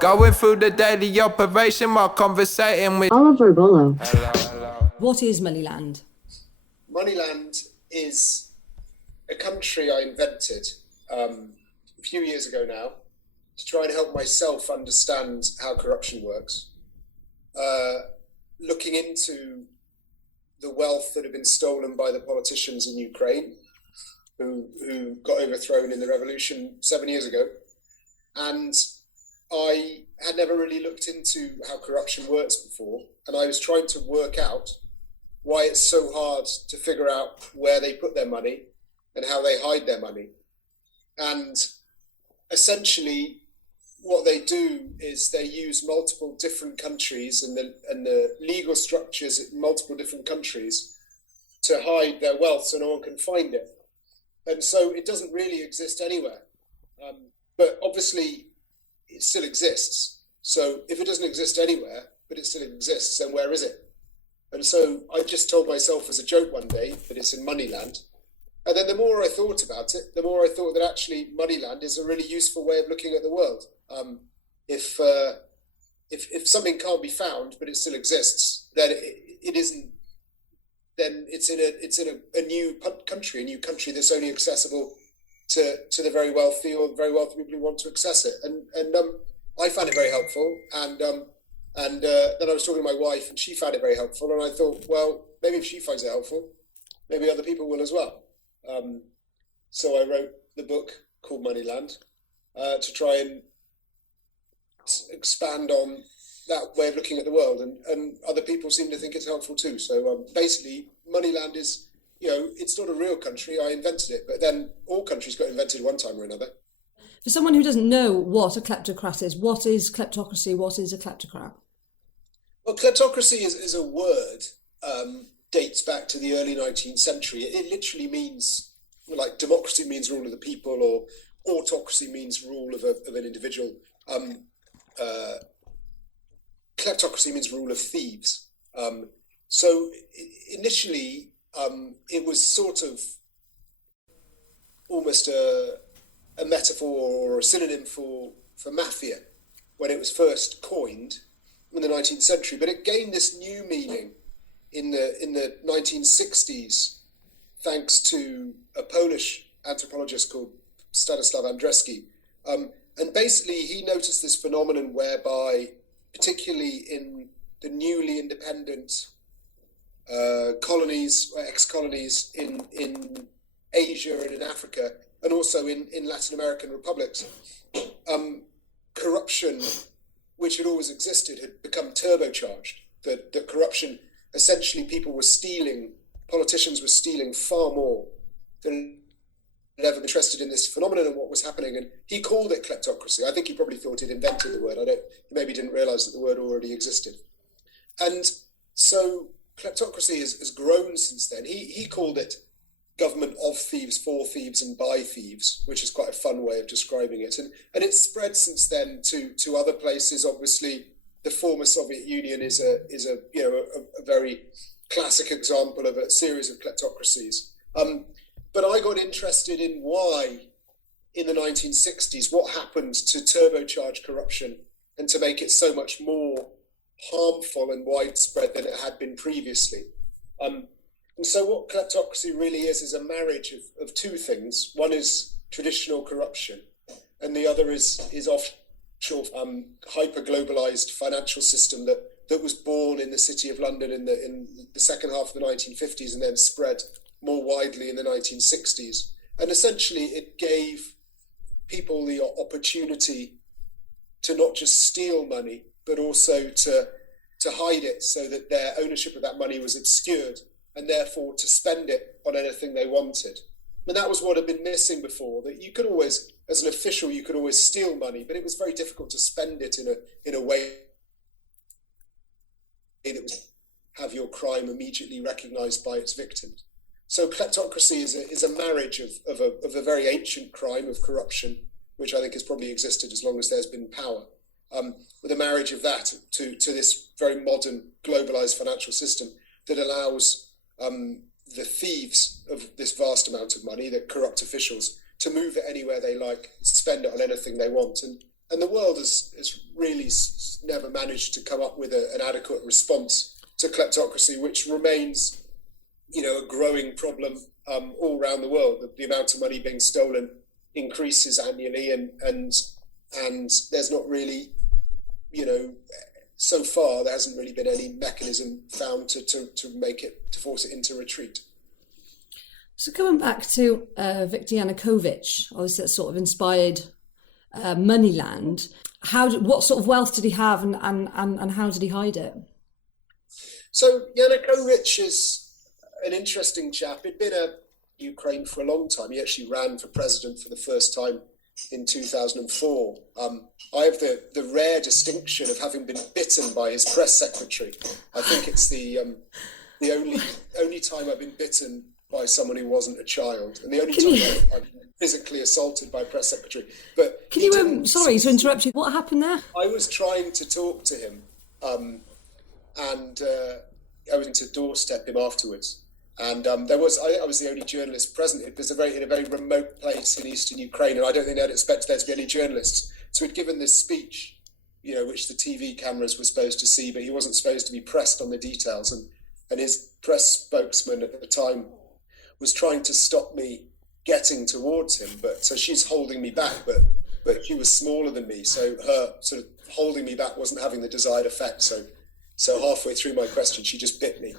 Going through the daily operation while conversating with Oliver BULLOUGH. What is Moneyland? Moneyland is a country I invented a few years ago now to try and help myself understand how corruption works. Looking into the wealth that had been stolen by the politicians in Ukraine who got overthrown in the revolution 7 years ago. And I had never really looked into how corruption works before, and I was trying to work out why it's so hard to figure out where they put their money and how they hide their money. And essentially, what they do is they use multiple different countries and the legal structures in multiple different countries to hide their wealth so no one can find it. And so it doesn't really exist anywhere. But obviously, it still exists. So if it doesn't exist anywhere, but it still exists, then where is it? And so I just told myself as a joke one day that it's in Moneyland. And then the more I thought about it, the more I thought that actually Moneyland is a really useful way of looking at the world. If something can't be found, but it still exists, then it isn't. Then it's in a new country that's only accessible to the very wealthy or very wealthy people who want to access it. And I found it very helpful. And then I was talking to my wife, and she found it very helpful. And I thought, well, maybe if she finds it helpful, maybe other people will as well. So I wrote the book called Moneyland to try and expand on that way of looking at the world. And other people seem to think it's helpful too. So basically, Moneyland is, it's not a real country. I invented it, but then all countries got invented one time or another. For someone who doesn't know what a kleptocrat is, what is kleptocracy? What is a kleptocrat? Well, kleptocracy is a word, dates back to the early 19th century. It literally means, like democracy means rule of the people, or autocracy means rule of an individual. Kleptocracy means rule of thieves. So initially, it was sort of almost a metaphor or a synonym for mafia when it was first coined in the 19th century, but it gained this new meaning in the 1960s thanks to a Polish anthropologist called Stanislaw Andrzeski. And basically he noticed this phenomenon whereby, particularly in the newly independent colonies or ex-colonies in Asia and in Africa, and also in Latin American republics, corruption, which had always existed, had become turbocharged. That corruption, essentially politicians were stealing far more than had ever been interested in this phenomenon and what was happening. And he called it kleptocracy. I think he probably thought he'd invented the word. He maybe didn't realize that the word already existed. And so kleptocracy has grown since then. He called it government of thieves, for thieves, and by thieves, which is quite a fun way of describing it. And it's spread since then to other places. Obviously, the former Soviet Union is a very classic example of a series of kleptocracies. But I got interested in why, in the 1960s, what happened to turbocharge corruption and to make it so much more harmful and widespread than it had been previously. And so what kleptocracy really is a marriage of two things. One is traditional corruption, and the other is offshore, hyper-globalized financial system that was born in the City of London in the second half of the 1950s and then spread more widely in the 1960s. And essentially it gave people the opportunity to not just steal money, but also to hide it so that their ownership of that money was obscured, and therefore to spend it on anything they wanted. And that was what had been missing before, that you could always, as an official, you could always steal money, but it was very difficult to spend it in a way that would have your crime immediately recognized by its victims. So kleptocracy is a marriage of a very ancient crime of corruption, which I think has probably existed as long as there's been power, with a marriage of that to this very modern globalized financial system that allows the thieves of this vast amount of money, the corrupt officials, to move it anywhere they like, spend it on anything they want. And the world has really never managed to come up with an adequate response to kleptocracy, which remains, a growing problem all around the world. The amount of money being stolen increases annually, and there's not really, so far there hasn't really been any mechanism found to force it into retreat. So going back to Viktor Yanukovych, obviously that sort of inspired Moneyland. What sort of wealth did he have, and how did he hide it? So Yanukovych is an interesting chap. He'd been in Ukraine for a long time. He actually ran for president for the first time in 2004. I have the rare distinction of having been bitten by his press secretary. I think it's the only time I've been bitten by someone who wasn't a child, and the only time I've been physically assaulted by a press secretary. But can you? Sorry to interrupt you. What happened there? I was trying to talk to him, and I was going to doorstep him afterwards. And I was the only journalist present. It was in a very remote place in eastern Ukraine, and I don't think they'd expected there to be any journalists. So he'd given this speech, which the TV cameras were supposed to see, but he wasn't supposed to be pressed on the details. And his press spokesman at the time was trying to stop me getting towards him, so she's holding me back, but she was smaller than me, so her sort of holding me back wasn't having the desired effect. So halfway through my question, she just bit me,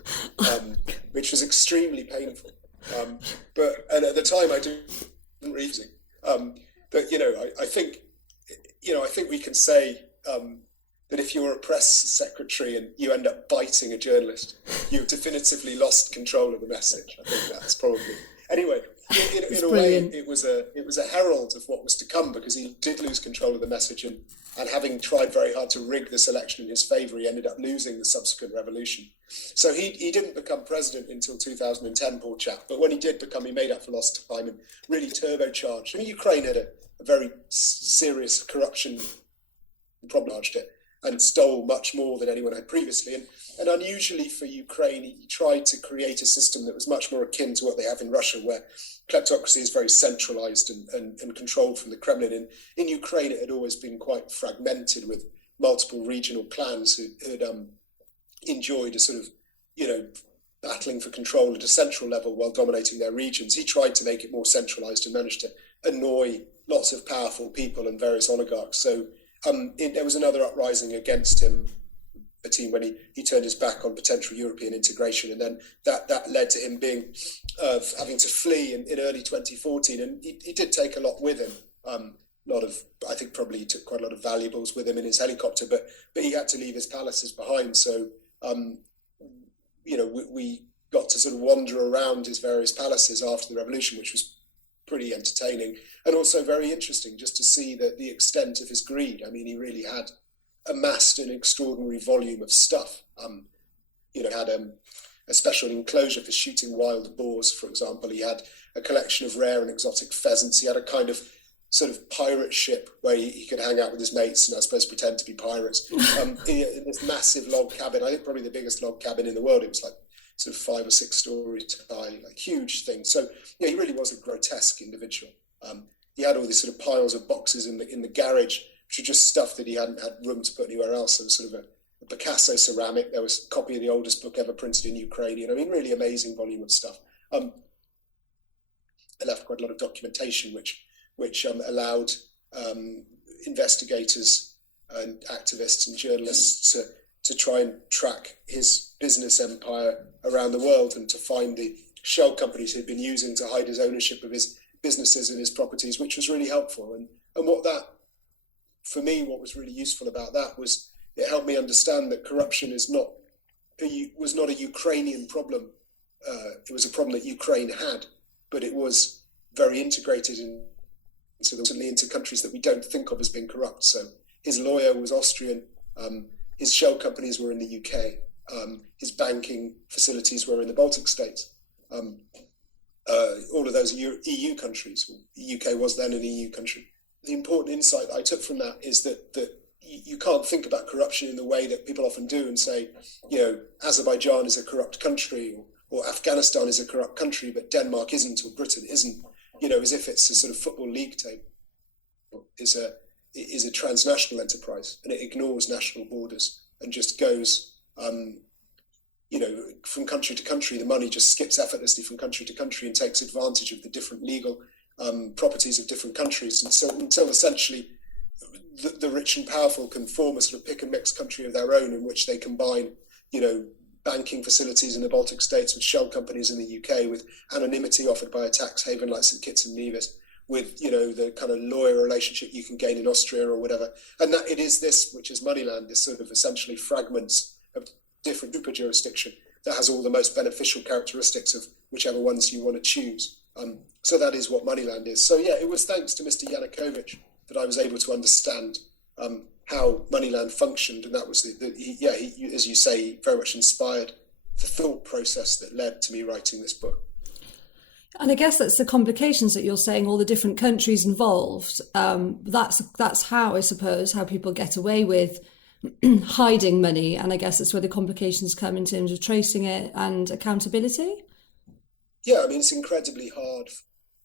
which was extremely painful. And at the time, I didn't reason. But I think we can say that if you're a press secretary and you end up biting a journalist, you've definitively lost control of the message. I think that's probably anyway. In a way, it was a herald of what was to come, because he did lose control of the message, and having tried very hard to rig this election in his favour, he ended up losing the subsequent revolution. So he didn't become president until 2010, poor chap. But when he did become, he made up for lost time and really turbocharged. I mean, Ukraine had a very serious corruption problem, and stole much more than anyone had previously. And unusually for Ukraine, he tried to create a system that was much more akin to what they have in Russia, where kleptocracy is very centralized and controlled from the Kremlin. In Ukraine, it had always been quite fragmented, with multiple regional clans who had enjoyed a sort of, battling for control at a central level while dominating their regions. He tried to make it more centralized and managed to annoy lots of powerful people and various oligarchs. So there was another uprising against him, a team, when he turned his back on potential European integration, and then that led to him having to flee in early 2014. And he did take a lot with him. I think probably he took quite a lot of valuables with him in his helicopter, but he had to leave his palaces behind. So we got to sort of wander around his various palaces after the revolution, which was pretty entertaining and also very interesting, just to see the extent of his greed. I mean, he really had amassed an extraordinary volume of stuff. Had a special enclosure for shooting wild boars, for example. He had a collection of rare and exotic pheasants. He had a kind of sort of pirate ship where he could hang out with his mates and I suppose pretend to be pirates. In this massive log cabin, I think probably the biggest log cabin in the world. It was like sort of 5 or 6 stories high, like huge thing. So he really was a grotesque individual. He had all these sort of piles of boxes in the garage, which were just stuff that he hadn't had room to put anywhere else. There was sort of a Picasso ceramic. There was a copy of the oldest book ever printed in Ukrainian. I mean, really amazing volume of stuff. I left quite a lot of documentation, which allowed investigators and activists and journalists to try and track his business empire around the world and to find the shell companies he'd been using to hide his ownership of his businesses and his properties, which was really helpful. And what was really useful about that was it helped me understand that corruption was not a Ukrainian problem. It was a problem that Ukraine had, but it was very integrated into countries that we don't think of as being corrupt. So his lawyer was Austrian, his shell companies were in the UK, his banking facilities were in the Baltic states. All of those are EU countries. The UK was then an EU country. The important insight that I took from that is that you can't think about corruption in the way that people often do and say, Azerbaijan is a corrupt country or Afghanistan is a corrupt country, but Denmark isn't or Britain isn't, as if it's a sort of football league table. is a transnational enterprise, and it ignores national borders and just goes, from country to country. The money just skips effortlessly from country to country and takes advantage of the different legal properties of different countries. And so until essentially the rich and powerful can form a sort of pick and mix country of their own in which they combine, banking facilities in the Baltic states with shell companies in the UK, with anonymity offered by a tax haven like St Kitts and Nevis, with the kind of lawyer relationship you can gain in Austria or whatever. And that it is this, which is Moneyland, this sort of essentially fragments of different super jurisdiction that has all the most beneficial characteristics of whichever ones you want to choose. So that is what Moneyland is. So yeah, it was thanks to Mr. Yanukovych that I was able to understand how Moneyland functioned, and that was he, as you say, very much inspired the thought process that led to me writing this book. And I guess that's the complications that you're saying, all the different countries involved. That's how, I suppose, how people get away with hiding money. And I guess that's where the complications come in terms of tracing it and accountability. Yeah, I mean, it's incredibly hard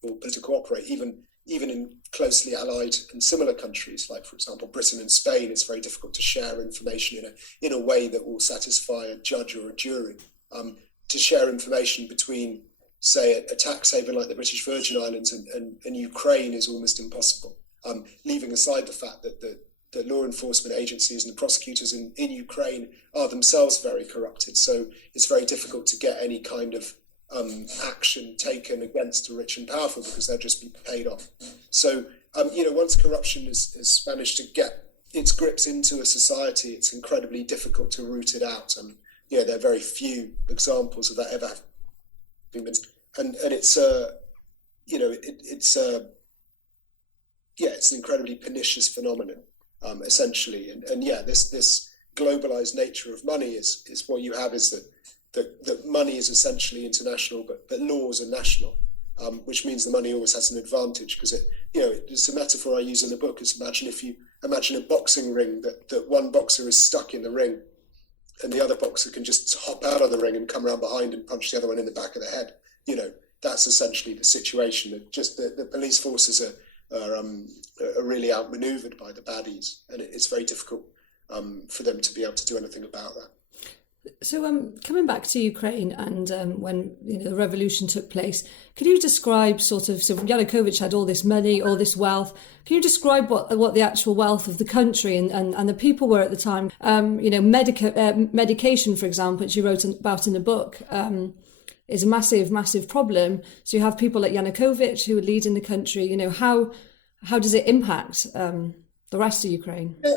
for people to cooperate, even in closely allied and similar countries, like, for example, Britain and Spain. It's very difficult to share information in a way that will satisfy a judge or a jury. To share information between, say, a tax haven like the British Virgin Islands and Ukraine is almost impossible, leaving aside the fact that the law enforcement agencies and the prosecutors in Ukraine are themselves very corrupted. So it's very difficult to get any kind of action taken against the rich and powerful because they'll just be paid off. So, once corruption has managed to get its grips into a society, it's incredibly difficult to root it out. And, there are very few examples of that ever having been. And it's it's an incredibly pernicious phenomenon, essentially. And this globalized nature of money is what you have is that money is essentially international, but laws are national, which means the money always has an advantage because it's a metaphor I use in the book. Is imagine a boxing ring that one boxer is stuck in the ring and the other boxer can just hop out of the ring and come around behind and punch the other one in the back of the head. That's essentially the situation. Just the police forces are really outmaneuvered by the baddies, and it's very difficult for them to be able to do anything about that. So coming back to Ukraine and when the revolution took place, could you describe so Yanukovych had all this money, all this wealth. Can you describe what the actual wealth of the country and the people were at the time? Medication, for example, which you wrote about in the book, is a massive, massive problem. So you have people like Yanukovych who are leading the country. How does it impact the rest of Ukraine? Yeah.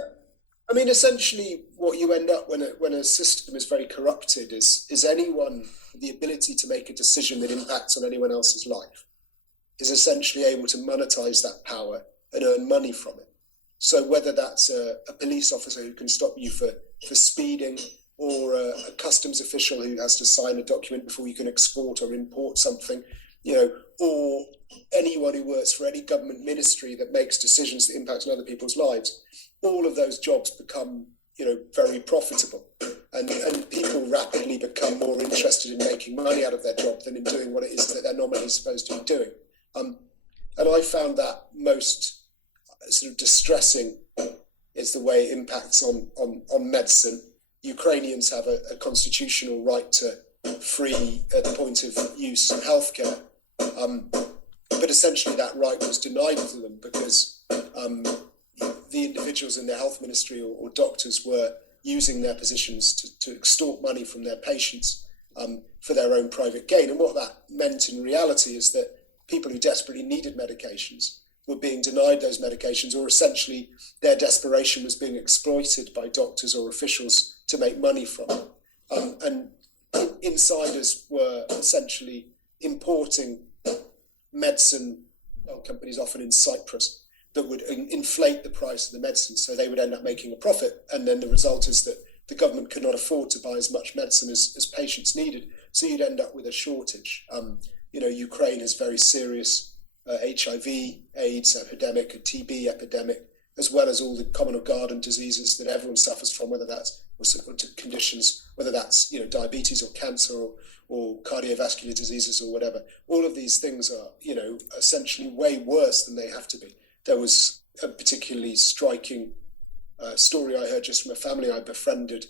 I mean, essentially, what you end up when a system is very corrupted is anyone with the ability to make a decision that impacts on anyone else's life is essentially able to monetize that power and earn money from it. So whether that's a police officer who can stop you for speeding, or a customs official who has to sign a document before you can export or import something, or anyone who works for any government ministry that makes decisions that impact on other people's lives, all of those jobs become, very profitable, and people rapidly become more interested in making money out of their job than in doing what it is that they're normally supposed to be doing. And I found that most sort of distressing is the way it impacts on medicine. Ukrainians have a constitutional right to free at the point of use healthcare, but essentially that right was denied to them because the individuals in the health ministry or doctors were using their positions to extort money from their patients for their own private gain. And what that meant in reality is that people who desperately needed medications were being denied those medications, or essentially their desperation was being exploited by doctors or officials to make money from it. And insiders were essentially importing medicine companies, often in Cyprus, that would inflate the price of the medicine, so they would end up making a profit. And then the result is that the government could not afford to buy as much medicine as patients needed, so you'd end up with a shortage. Ukraine has very serious HIV, AIDS epidemic, a TB epidemic, as well as all the common or garden diseases that everyone suffers from, whether that's conditions, whether that's diabetes or cancer or cardiovascular diseases or whatever. All of these things are essentially way worse than they have to be. There was a particularly striking story I heard just from a family I befriended,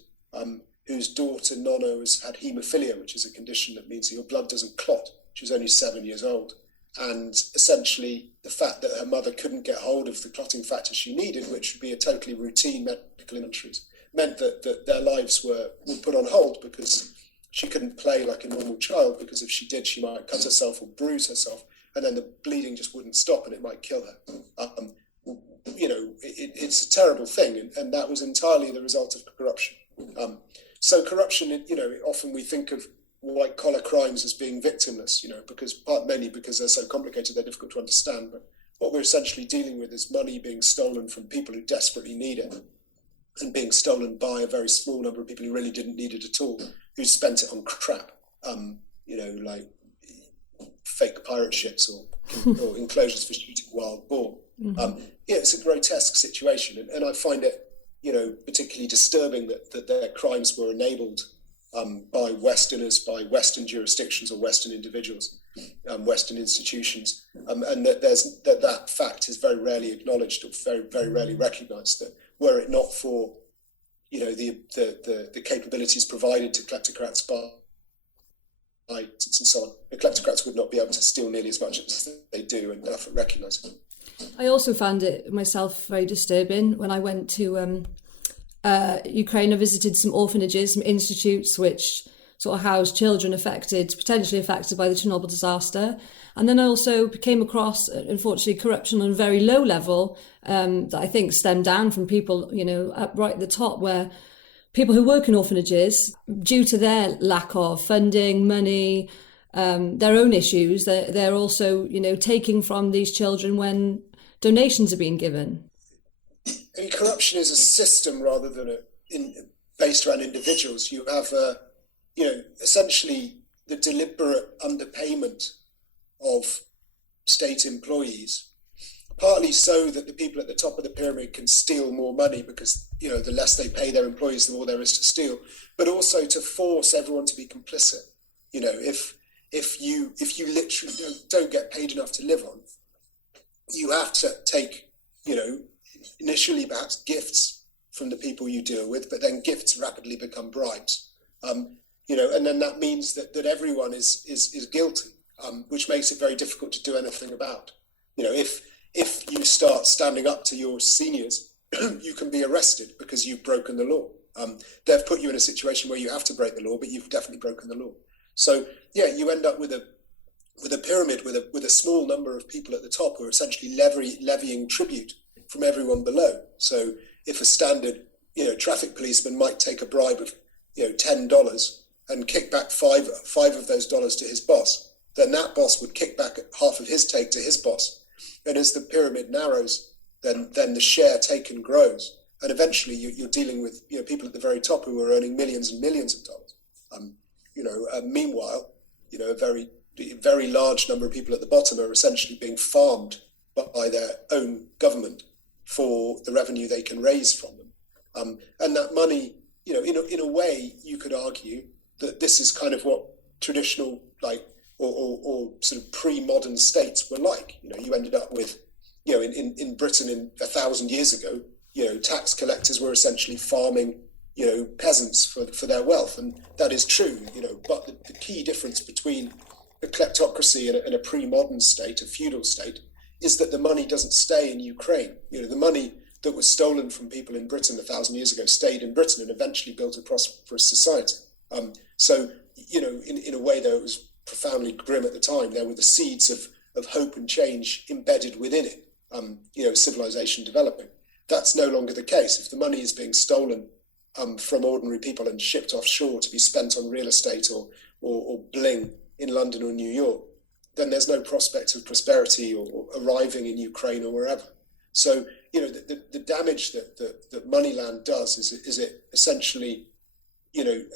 whose daughter Nonna had haemophilia, which is a condition that means that your blood doesn't clot. She was only 7 years old. And essentially the fact that her mother couldn't get hold of the clotting factor she needed, which would be a totally routine medical injuries, meant that their lives were put on hold because she couldn't play like a normal child, because if she did, she might cut herself or bruise herself, and then the bleeding just wouldn't stop and it might kill her. It's a terrible thing, and that was entirely the result of corruption. So corruption, often we think of white-collar crimes as being victimless, mainly because they're so complicated, they're difficult to understand. But what we're essentially dealing with is money being stolen from people who desperately need it, and being stolen by a very small number of people who really didn't need it at all, who spent it on crap, like fake pirate ships or enclosures for shooting wild boar. Mm-hmm. It's a grotesque situation, and I find it, particularly disturbing that their crimes were enabled by Westerners, by Western jurisdictions or Western individuals, Western institutions, and that fact is very rarely acknowledged or very, very rarely recognised. That were it not for, the capabilities provided to kleptocrats by and so on, the kleptocrats would not be able to steal nearly as much as they do, and therefore recognise it. I also found it myself very disturbing when I went to Ukraine. I visited some orphanages, some institutes which sort of house children potentially affected by the Chernobyl disaster. And then I also came across, unfortunately, corruption on a very low level that I think stemmed down from people, up right at the top, where people who work in orphanages, due to their lack of funding, money, their own issues, they're also, taking from these children when donations are being given. I mean, corruption is a system rather than based around individuals. You have, essentially the deliberate underpayment of state employees, partly so that the people at the top of the pyramid can steal more money because, the less they pay their employees, the more there is to steal, but also to force everyone to be complicit. If you literally don't get paid enough to live on, you have to take, initially perhaps gifts from the people you deal with, but then gifts rapidly become bribes. And then that means that everyone is guilty, which makes it very difficult to do anything about. If you start standing up to your seniors, you can be arrested because you've broken the law. They've put you in a situation where you have to break the law, but you've definitely broken the law. So you end up with a pyramid with a small number of people at the top who are essentially levying tribute from everyone below. So if a standard traffic policeman might take a bribe of $10 and kick back five of those dollars to his boss, then that boss would kick back half of his take to his boss. And as the pyramid narrows, then the share taken grows. And eventually you're dealing with people at the very top who are earning millions and millions of dollars. Meanwhile, a very, very large number of people at the bottom are essentially being farmed by their own government for the revenue they can raise from them. And that money, in a way, you could argue that this is kind of what traditional, or sort of pre-modern states were like. You ended up with, in Britain in 1,000 years ago, tax collectors were essentially farming, peasants for their wealth. And that is true, but the key difference between a kleptocracy and a pre-modern state, a feudal state, is that the money doesn't stay in Ukraine. The money that was stolen from people in Britain 1,000 years ago stayed in Britain and eventually built a prosperous society. So, in a way, though it was profoundly grim at the time, there were the seeds of hope and change embedded within it, civilization developing. That's no longer the case. If the money is being stolen from ordinary people and shipped offshore to be spent on real estate or bling in London or New York, then there's no prospect of prosperity or arriving in Ukraine or wherever. So, the damage that Moneyland does is it essentially,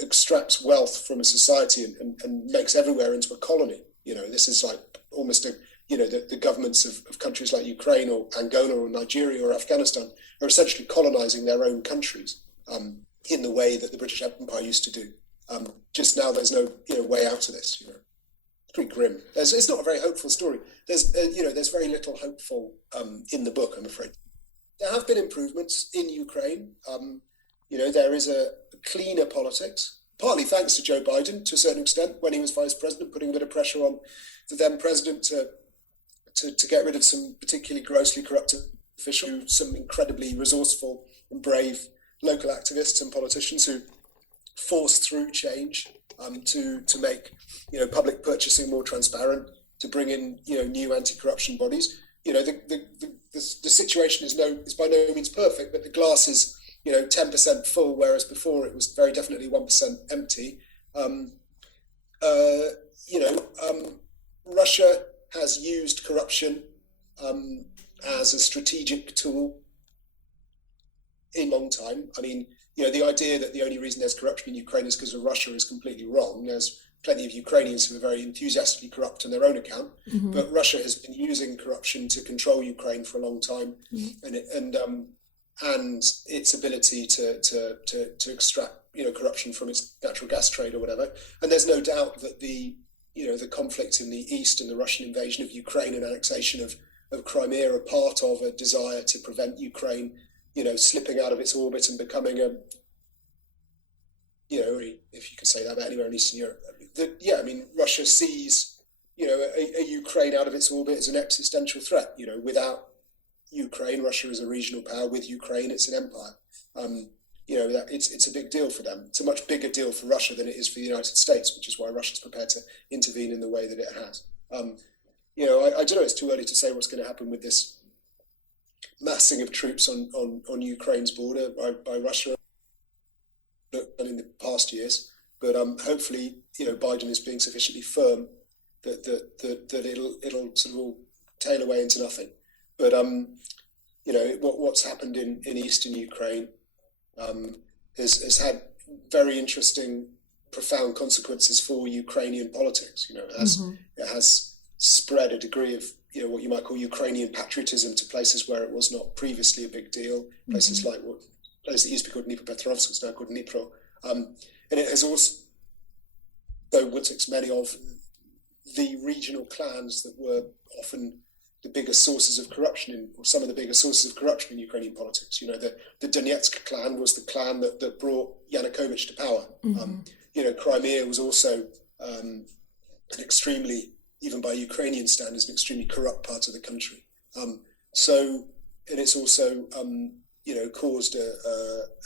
extracts wealth from a society and makes everywhere into a colony. This is like almost the governments of countries like Ukraine or Angola or Nigeria or Afghanistan are essentially colonizing their own countries in the way that the British Empire used to do. Just now, there's no way out of this. It's pretty grim. It's not a very hopeful story. There's very little hopeful in the book, I'm afraid. there have been improvements in Ukraine. There is a cleaner politics, partly thanks to Joe Biden to a certain extent when he was vice president, putting a bit of pressure on the then president to get rid of some particularly grossly corrupt officials, some incredibly resourceful and brave local activists and politicians who forced through change to make public purchasing more transparent, to bring in new anti-corruption bodies. The situation is by no means perfect, but the glass is 10% full, whereas before it was very definitely 1% empty. Russia has used corruption as a strategic tool in a long time. I mean, the idea that the only reason there's corruption in Ukraine is because of Russia is completely wrong. There's plenty of Ukrainians who are very enthusiastically corrupt on their own account, but Russia has been using corruption to control Ukraine for a long time, and its ability to extract corruption from its natural gas trade or whatever. And there's no doubt that the conflict in the east and the Russian invasion of Ukraine and annexation of Crimea are part of a desire to prevent Ukraine slipping out of its orbit and becoming if you can say that about anywhere in Eastern Europe. Russia sees, a Ukraine out of its orbit as an existential threat. Without Ukraine, Russia is a regional power. With Ukraine, it's an empire. That it's a big deal for them. It's a much bigger deal for Russia than it is for the United States, which is why Russia's prepared to intervene in the way that it has. I don't know. It's too early to say what's going to happen with this massing of troops on Ukraine's border by Russia in the past years, but hopefully Biden is being sufficiently firm that it'll sort of all tail away into nothing. But what's happened in eastern Ukraine has had very interesting, profound consequences for Ukrainian politics. It has spread a degree of what you might call Ukrainian patriotism to places where it was not previously a big deal. Places like place that used to be called Dnipropetrovsk is now called Dnipro. And it has also many of the regional clans that were often the biggest sources of corruption or some of the biggest sources of corruption in Ukrainian politics. The Donetsk clan was the clan that brought Yanukovych to power. Crimea was also an extremely, even by Ukrainian standards, an extremely corrupt part of the country. And it's also caused a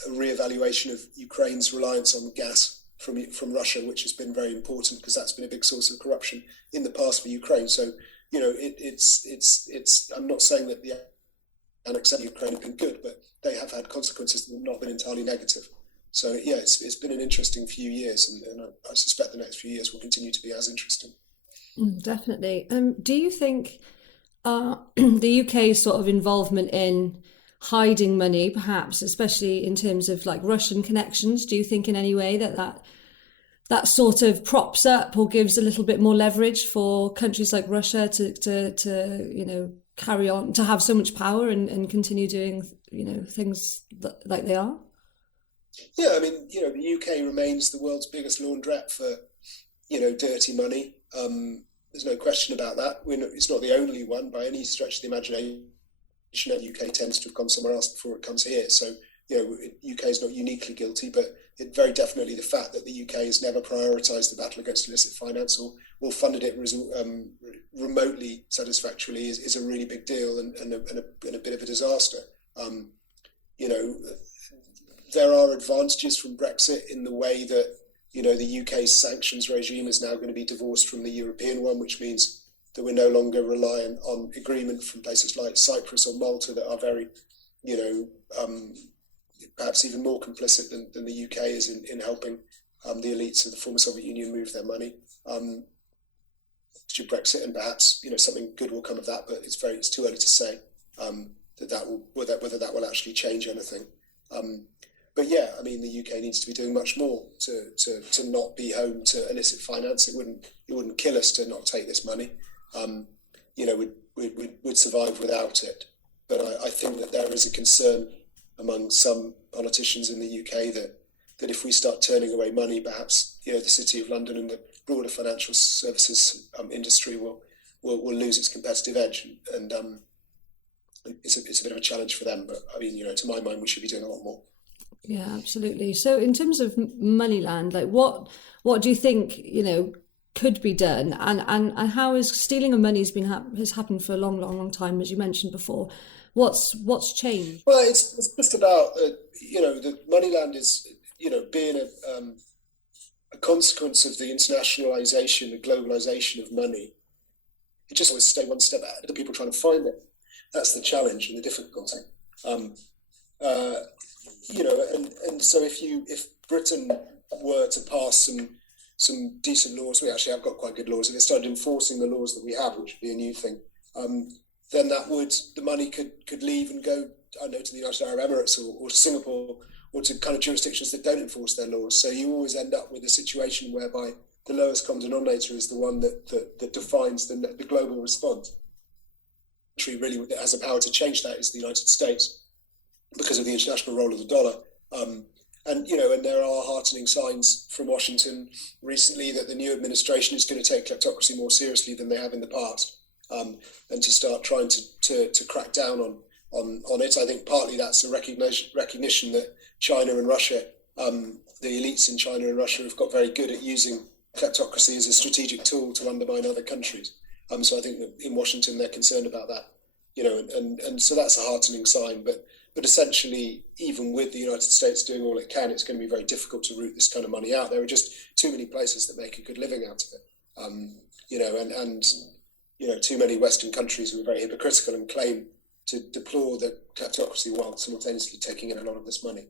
reevaluation of Ukraine's reliance on gas from Russia, which has been very important because that's been a big source of corruption in the past for Ukraine. So, it's I'm not saying that the annexation of Ukraine have been good, but they have had consequences that have not been entirely negative. So, it's been an interesting few years, and I suspect the next few years will continue to be as interesting. Definitely. Do you think the UK's sort of involvement in hiding money, perhaps, especially in terms of like Russian connections, do you think in any way that sort of props up or gives a little bit more leverage for countries like Russia to carry on, to have so much power and continue doing things like they are? Yeah, I mean, the UK remains the world's biggest laundrette for dirty money. There's no question about that. It's not the only one by any stretch of the imagination. The UK tends to have gone somewhere else before it comes here. So, UK is not uniquely guilty, but it very definitely the fact that the UK has never prioritised the battle against illicit finance or funded it remotely satisfactorily is a really big deal and a bit of a disaster. There are advantages from Brexit in the way that the UK's sanctions regime is now going to be divorced from the European one, which means that we're no longer reliant on agreement from places like Cyprus or Malta that are very, perhaps even more complicit than the UK is in helping the elites of the former Soviet Union move their money to Brexit, and perhaps something good will come of that, but it's too early to say whether that will actually change anything. But yeah, I mein, the UK needs to be doing much more to not be home to illicit finance. It wouldn't kill us to not take this money. We'd survive without it. But I think that there is a concern among some politicians in the UK that if we start turning away money, perhaps the City of London and the broader financial services industry will lose its competitive edge, and it's a bit of a challenge for them. But I mean, to my mind, we should be doing a lot more. Yeah, absolutely. So in terms of Moneyland, like what do you think, could be done, and how is stealing of money has happened for a long time, as you mentioned before. What's changed? Well, it's just about the Moneyland is being a consequence of the internationalization, the globalization of money. It just always stay one step ahead of the people trying to find it. That's the challenge and the difficulty. And so if Britain were to pass some decent laws, we actually have got quite good laws. If they started enforcing the laws that we have, which would be a new thing, then the money could leave and go, I don't know, to the United Arab Emirates or to Singapore or to kind of jurisdictions that don't enforce their laws. So you always end up with a situation whereby the lowest common denominator is the one that defines the global response. The country really that has the power to change that is the United States because of the international role of the dollar. And there are heartening signs from Washington recently that the new administration is going to take kleptocracy more seriously than they have in the past, and to start trying to crack down on it. I think partly that's a recognition that China and Russia, the elites in China and Russia, have got very good at using kleptocracy as a strategic tool to undermine other countries. So I think that in Washington they're concerned about that, and so that's a heartening sign. But essentially, even with the United States doing all it can, it's going to be very difficult to root this kind of money out. There are just too many places that make a good living out of it, and too many Western countries who are very hypocritical and claim to deplore the kleptocracy while simultaneously taking in a lot of this money.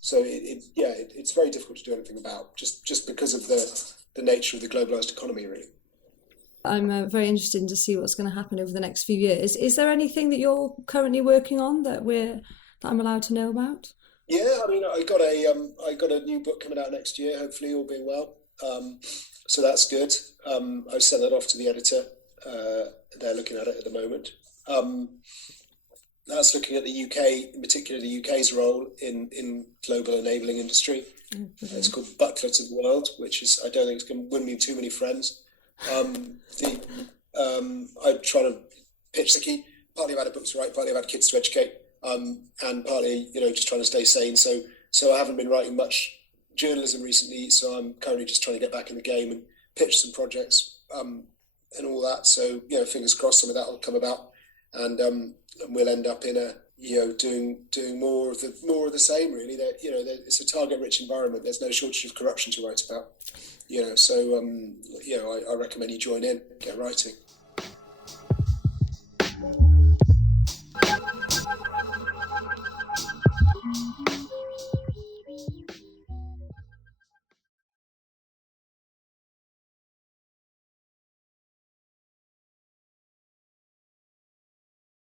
So it's very difficult to do anything about just because of the nature of the globalized economy, really. I'm very interested to see what's going to happen over the next few years. Is there anything that you're currently working on that I'm allowed to know about? Yeah, I mean, I got a new book coming out next year, hopefully, all being well. So that's good. I sent that off to the editor. They're looking at it at the moment. That's looking at the UK, in particular the UK's role in global enabling industry. It's called Butler to the World, which is, I don't think it's going to win me too many friends. I'm trying to pitch the key. Partly I've had books to write, partly I've had kids to educate, and partly just trying to stay sane. So I haven't been writing much journalism recently. So I'm currently just trying to get back in the game and pitch some projects and all that. So fingers crossed, some of that will come about, and we'll end up in doing more of the same. Really, that it's a target-rich environment. There's no shortage of corruption to write about. So I recommend you join in, get writing.